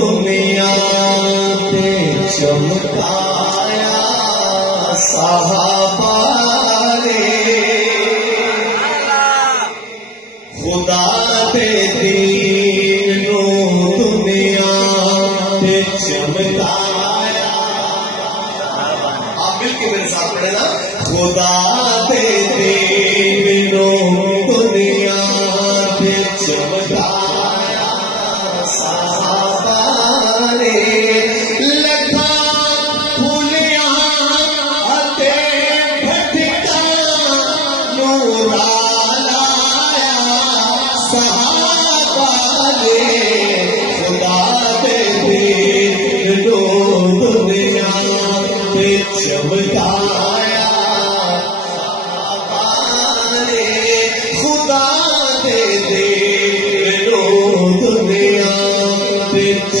دنیا پہ چمکایا صحابہ نے خدا دے دین دنیا پہ چمکایا. آپ مل کے میرے ساتھ پڑھے نا. خدا دے دین دنیا پہ چمکایا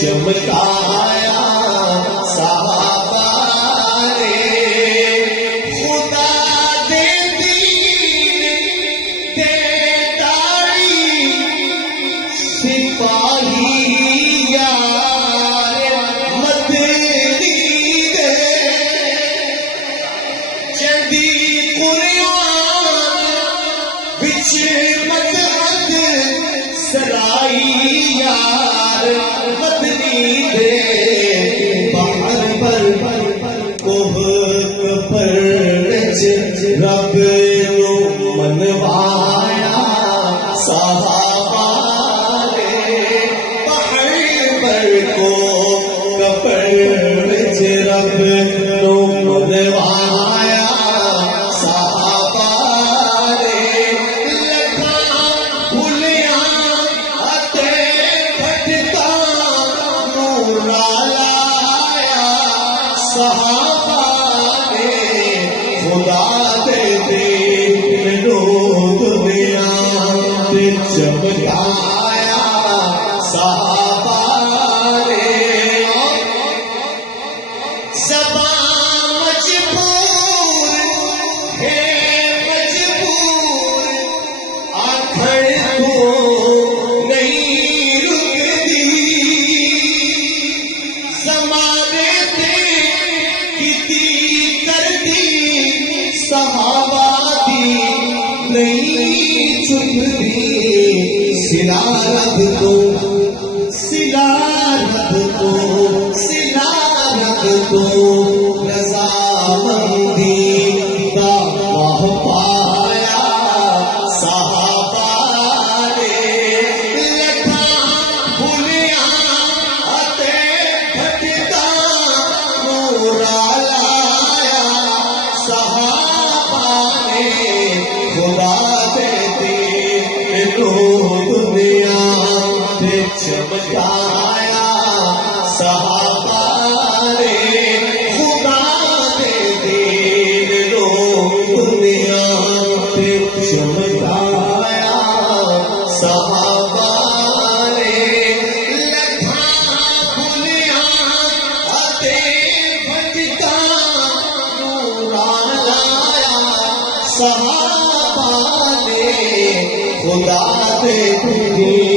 چمکایا صحابہ نے خدا دے دین کے دائی سپاہی یار مدنی دے جدی قرآن بچ مدد سرائی یار مدنی دے باہر پر کوہ پر رب نو منوایا صحابہ نے باہر پر کوہ پر رب نو منوایا صحابہ نے لکھا بھولیاں اتے بھٹکا صحابہ نے خدا دے دین دنیا پہ چمکایا صحابہ نے زبان مجبور ہے مجبور آکھڑ کو نہیں رکتی زمانے صحابہ دی نہیں چکتی سلا رب تو سلا رب تو سلا رب تو رضامندی کا ماہ پایا صحابہ نے لکھا بھولیاں اتے بھٹکا نورا لایا صحابہ خدا دے دین دنیا پہ چمکایا صحابہ نے خدا دے دین دنیا پہ چمکایا صحابہ نے لکھا بھولیاں اتے بھٹکا نورا لایا صحابہ نے خدا دے دین